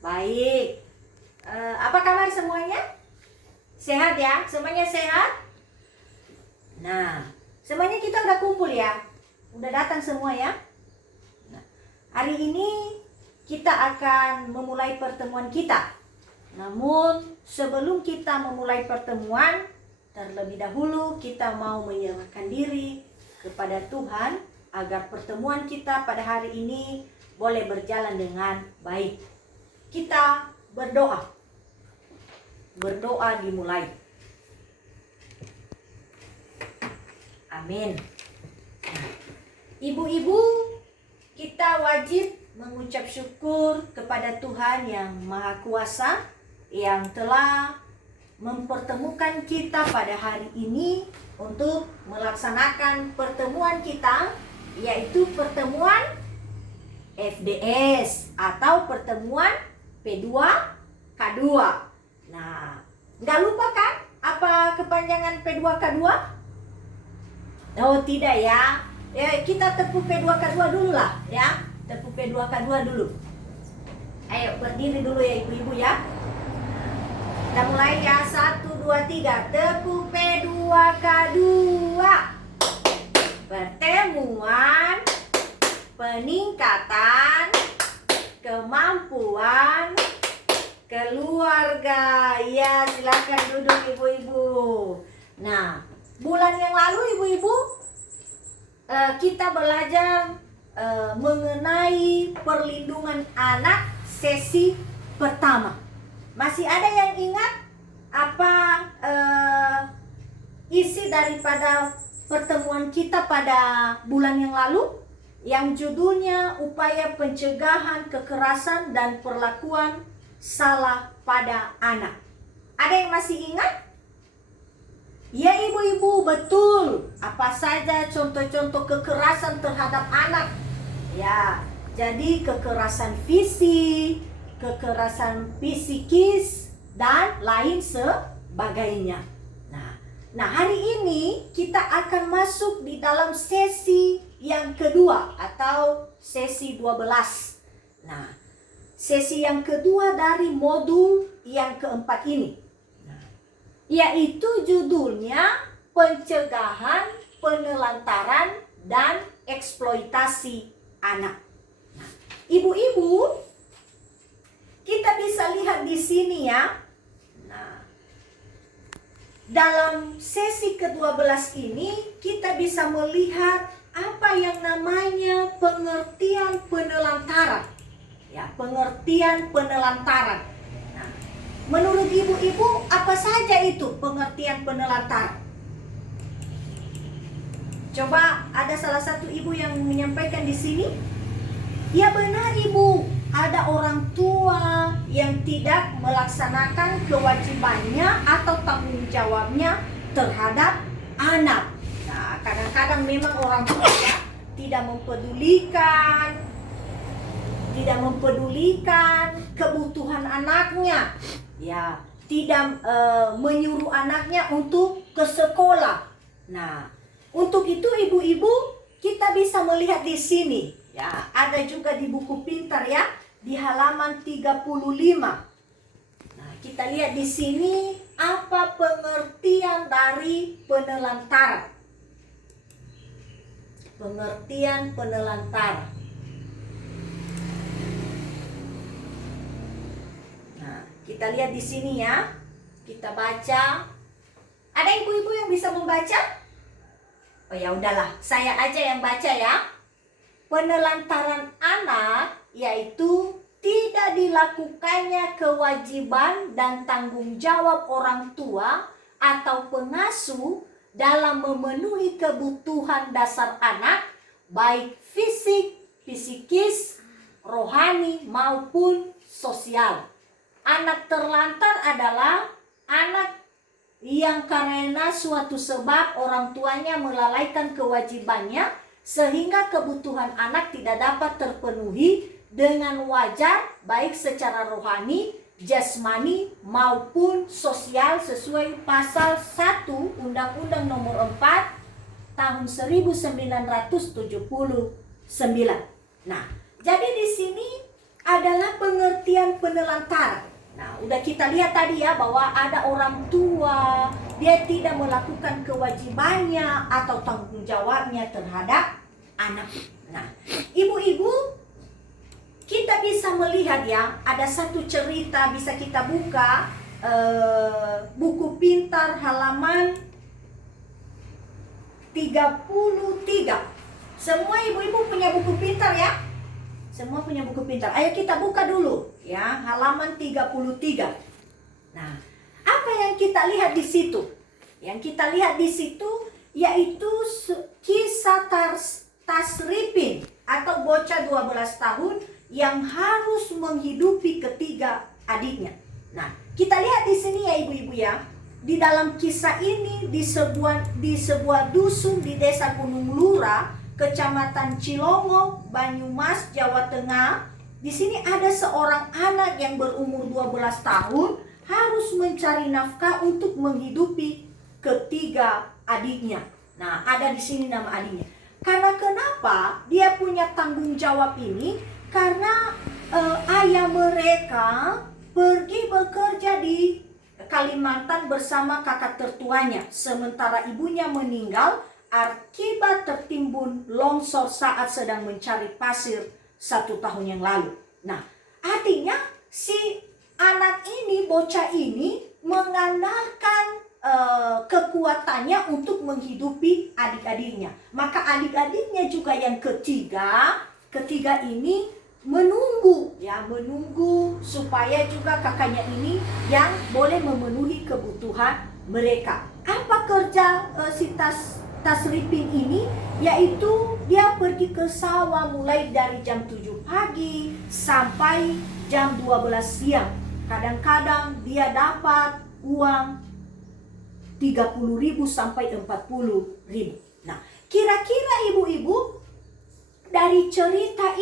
Baik. Apa kabar semuanya? Sehat ya? Semuanya sehat? Nah, semuanya kita udah kumpul ya? Udah datang semua ya? Nah, hari ini kita akan memulai pertemuan kita. Namun, sebelum kita memulai pertemuan, terlebih dahulu kita mau menyerahkan diri kepada Tuhan agar pertemuan kita pada hari ini boleh berjalan dengan baik. Kita berdoa. Berdoa dimulai. Amin. Ibu-ibu, kita wajib mengucap syukur kepada Tuhan yang Maha Kuasa yang telah mempertemukan kita pada hari ini untuk melaksanakan pertemuan kita, yaitu pertemuan FDS atau pertemuan P2K2. Nah, nggak lupa kan apa kepanjangan P2K2? Oh tidak ya. Kita tepuk P2K2 dulu lah ya. Tepuk P2K2 dulu. Ayo berdiri dulu ya ibu-ibu ya. Kita mulai ya. 1, 2, 3. Tepuk P2K2. Pertemuan peningkatan kemampuan keluarga. Ya, silakan duduk ibu-ibu. Nah, bulan yang lalu ibu-ibu kita belajar mengenai perlindungan anak sesi pertama. Masih ada yang ingat apa isi daripada pertemuan kita pada bulan yang lalu? Yang judulnya upaya pencegahan kekerasan dan perlakuan salah pada anak. Ada yang masih ingat? Ya ibu-ibu, betul. Apa saja contoh-contoh kekerasan terhadap anak? Ya, jadi kekerasan fisik, kekerasan psikis, dan lain sebagainya. Nah, hari ini kita akan masuk di dalam sesi yang kedua atau sesi 12. Nah, sesi yang kedua dari modul yang keempat ini. Yaitu judulnya pencegahan, penelantaran, dan eksploitasi anak. Nah, ibu-ibu, kita bisa lihat di sini ya. Nah, dalam sesi ke-12 ini kita bisa melihat apa yang namanya pengertian penelantaran. Ya, pengertian penelantaran. Menurut ibu-ibu, apa saja itu pengertian penelantaran? Coba ada salah satu ibu yang menyampaikan di sini. Ya benar ibu, ada orang tua yang tidak melaksanakan kewajibannya atau tanggung jawabnya terhadap anak. Nah, kadang-kadang memang orang tua tidak mempedulikan kebutuhan anaknya. Ya, tidak menyuruh anaknya untuk ke sekolah. Nah, untuk itu ibu-ibu kita bisa melihat di sini. Ya, ada juga di buku pintar ya, di halaman 35. Nah, kita lihat di sini apa pengertian dari penelantaran. Pengertian penelantaran. Kita lihat di sini ya. Kita baca. Ada ibu-ibu yang bisa membaca? Oh ya udahlah, saya aja yang baca ya. Penelantaran anak yaitu tidak dilakukannya kewajiban dan tanggung jawab orang tua atau pengasuh dalam memenuhi kebutuhan dasar anak baik fisik, psikis, rohani maupun sosial. Anak terlantar adalah anak yang karena suatu sebab orang tuanya melalaikan kewajibannya sehingga kebutuhan anak tidak dapat terpenuhi dengan wajar baik secara rohani, jasmani maupun sosial sesuai pasal 1 Undang-Undang Nomor 4 tahun 1979. Nah, jadi di sini adalah pengertian pengertian penelantaran. Nah, udah kita lihat tadi ya bahwa ada orang tua, dia tidak melakukan kewajibannya atau tanggung jawabnya terhadap anak. Nah, ibu-ibu, kita bisa melihat ya, ada satu cerita bisa kita buka buku pintar halaman 33. Semua ibu-ibu punya buku pintar ya? Semua punya buku pintar. Ayo kita buka dulu ya, halaman 33. Nah, apa yang kita lihat di situ? Yang kita lihat di situ yaitu kisah Tasripin atau bocah 12 tahun yang harus menghidupi ketiga adiknya. Nah, kita lihat di sini ya ibu-ibu ya. Di dalam kisah ini di sebuah dusun di Desa Gunung Lura, Kecamatan Cilongo, Banyumas, Jawa Tengah. Di sini ada seorang anak yang berumur 12 tahun harus mencari nafkah untuk menghidupi ketiga adiknya. Nah, ada di sini nama adiknya. Karena kenapa dia punya tanggung jawab ini? Karena ayah mereka pergi bekerja di Kalimantan bersama kakak tertuanya, sementara ibunya meninggal akibat tertimbun longsor saat sedang mencari pasir 1 tahun yang lalu. Nah, artinya si anak ini, bocah ini mengandalkan kekuatannya untuk menghidupi adik-adiknya. Maka adik-adiknya juga yang ketiga ini menunggu supaya juga kakaknya ini yang boleh memenuhi kebutuhan mereka. Apa kerja si Tasripin ini? Yaitu dia pergi ke sawah mulai dari jam 7 pagi sampai jam 12 siang. Kadang-kadang dia dapat uang 30.000 sampai 40.000. Nah, kira-kira ibu-ibu dari cerita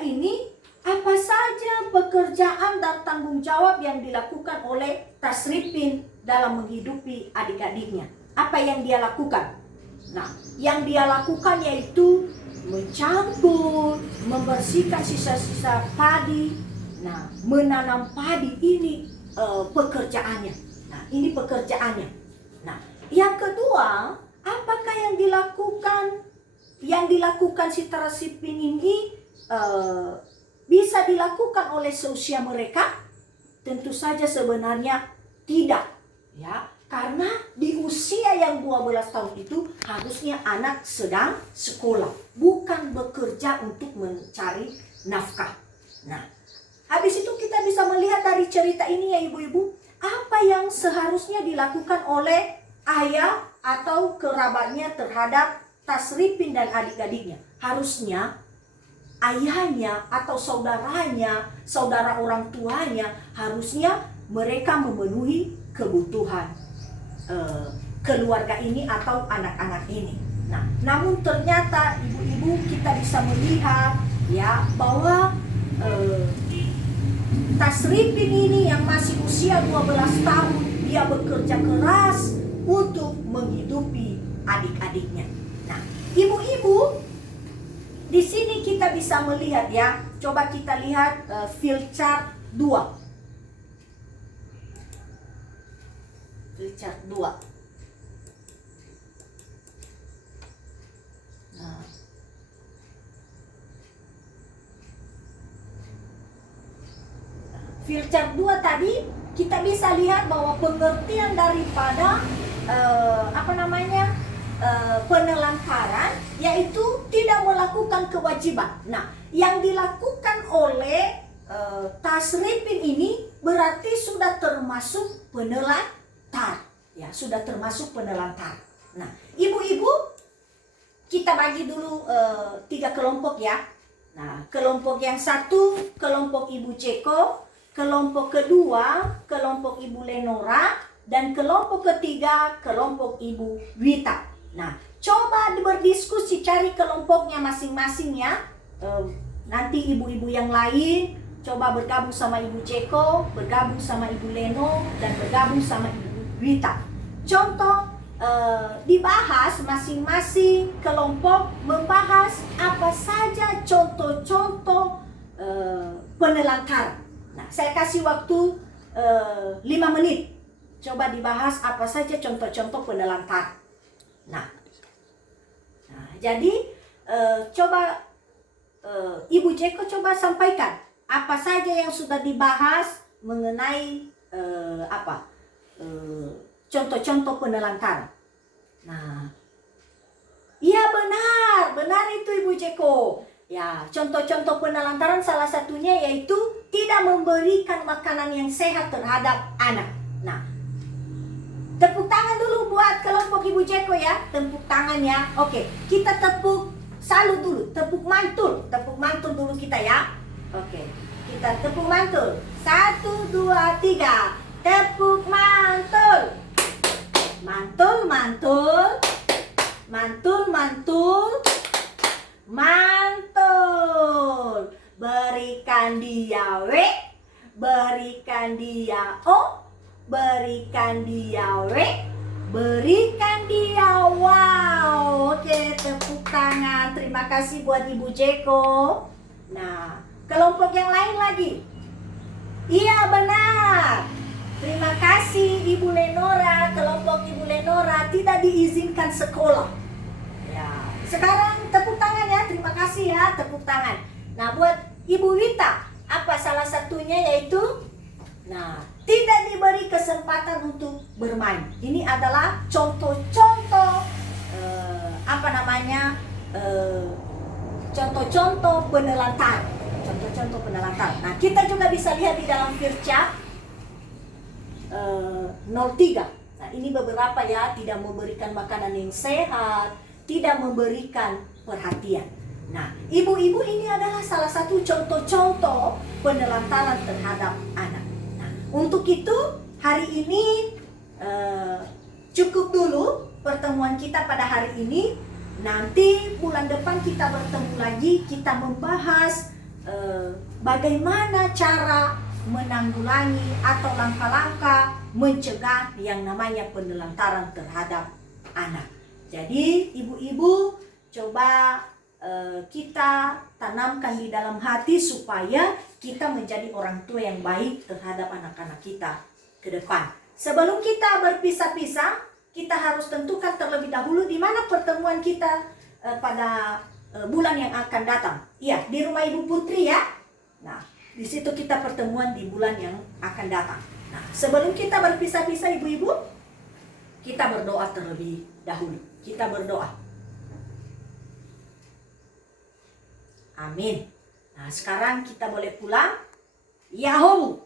ini apa saja pekerjaan dan tanggung jawab yang dilakukan oleh Tasripin dalam menghidupi adik-adiknya? Apa yang dia lakukan? Nah, yang dia lakukan yaitu mencampur, membersihkan sisa-sisa padi. Nah, menanam padi ini pekerjaannya. Nah, ini pekerjaannya. Nah, yang kedua, apakah yang dilakukan si Tasripin ini bisa dilakukan oleh seusia mereka? Tentu saja sebenarnya tidak, ya. Karena di usia yang 12 tahun itu harusnya anak sedang sekolah, bukan bekerja untuk mencari nafkah. Nah, habis itu kita bisa melihat dari cerita ini ya ibu-ibu, apa yang seharusnya dilakukan oleh ayah atau kerabatnya terhadap Tasripin dan adik-adiknya. Harusnya ayahnya atau saudaranya, saudara orang tuanya, harusnya mereka memenuhi kebutuhan keluarga ini atau anak-anak ini. Nah, namun ternyata ibu-ibu kita bisa melihat ya bahwa Tasripin ini yang masih usia 12 tahun, dia bekerja keras untuk menghidupi adik-adiknya. Nah, ibu-ibu, di sini kita bisa melihat ya, coba kita lihat field chart 2. Field chart 2. Nah. Field chart 2 tadi kita bisa lihat bahwa pengertian daripada penelantaran yaitu tidak melakukan kewajiban. Nah, yang dilakukan oleh Tasripin ini berarti sudah termasuk penelantar, ya, sudah termasuk penelantar. Nah, ibu-ibu, kita bagi dulu 3 kelompok ya. Nah, kelompok yang satu, kelompok Ibu Ceko, kelompok kedua, kelompok Ibu Lenora, dan kelompok ketiga, kelompok Ibu Wita. Nah, coba berdiskusi, cari kelompoknya masing-masing ya. Nanti ibu-ibu yang lain coba bergabung sama Ibu Ceko, bergabung sama Ibu Leno, dan bergabung sama Ibu Wita. Contoh, dibahas masing-masing kelompok membahas apa saja contoh-contoh penelantaran. Nah, saya kasih waktu 5 menit. Coba dibahas apa saja contoh-contoh penelantaran. Nah, jadi coba Ibu Jeko coba sampaikan apa saja yang sudah dibahas mengenai contoh-contoh penelantaran. Nah, iya benar itu Ibu Jeko. Ya, contoh-contoh penelantaran salah satunya yaitu tidak memberikan makanan yang sehat terhadap anak. Nah, tepuk tangan dulu buat kelompok Ibu Jeko ya. Tepuk tangannya. Oke, kita tepuk salut dulu. Tepuk mantul dulu kita ya. Oke, kita tepuk mantul. 1, 2, 3. Tepuk mantul. Mantul. Berikan dia W, berikan dia O, berikan dia W, berikan dia wow. Oke, tepuk tangan. Terima kasih buat Ibu Jeko. Nah, kelompok yang lain lagi. Iya benar. Terima kasih Ibu Lenora. Kelompok Ibu Lenora tidak diizinkan sekolah. Ya, sekarang tepuk tangan ya. Terima kasih ya, tepuk tangan. Nah, buat Ibu Wita, apa salah satunya yaitu tidak diberi kesempatan untuk bermain. Ini adalah contoh-contoh contoh-contoh penelantaran. Contoh-contoh penelantaran. Nah, kita juga bisa lihat di dalam Firca 03. Nah, ini beberapa ya, tidak memberikan makanan yang sehat, tidak memberikan perhatian. Nah, ibu-ibu ini adalah salah satu contoh-contoh penelantaran terhadap anak. Nah, untuk itu hari ini cukup dulu pertemuan kita pada hari ini. Nanti bulan depan kita bertemu lagi, kita membahas bagaimana cara menanggulangi atau langkah-langkah mencegah yang namanya penelantaran terhadap anak. Jadi ibu-ibu coba kita tanamkan di dalam hati supaya kita menjadi orang tua yang baik terhadap anak-anak kita ke depan. Sebelum kita berpisah-pisah, kita harus tentukan terlebih dahulu di mana pertemuan kita pada bulan yang akan datang. Iya, di rumah Ibu Putri ya. Nah, di situ kita pertemuan di bulan yang akan datang. Nah, sebelum kita berpisah-pisah ibu-ibu, kita berdoa terlebih dahulu. Kita berdoa. Amin. Nah, sekarang kita boleh pulang. Yahoo!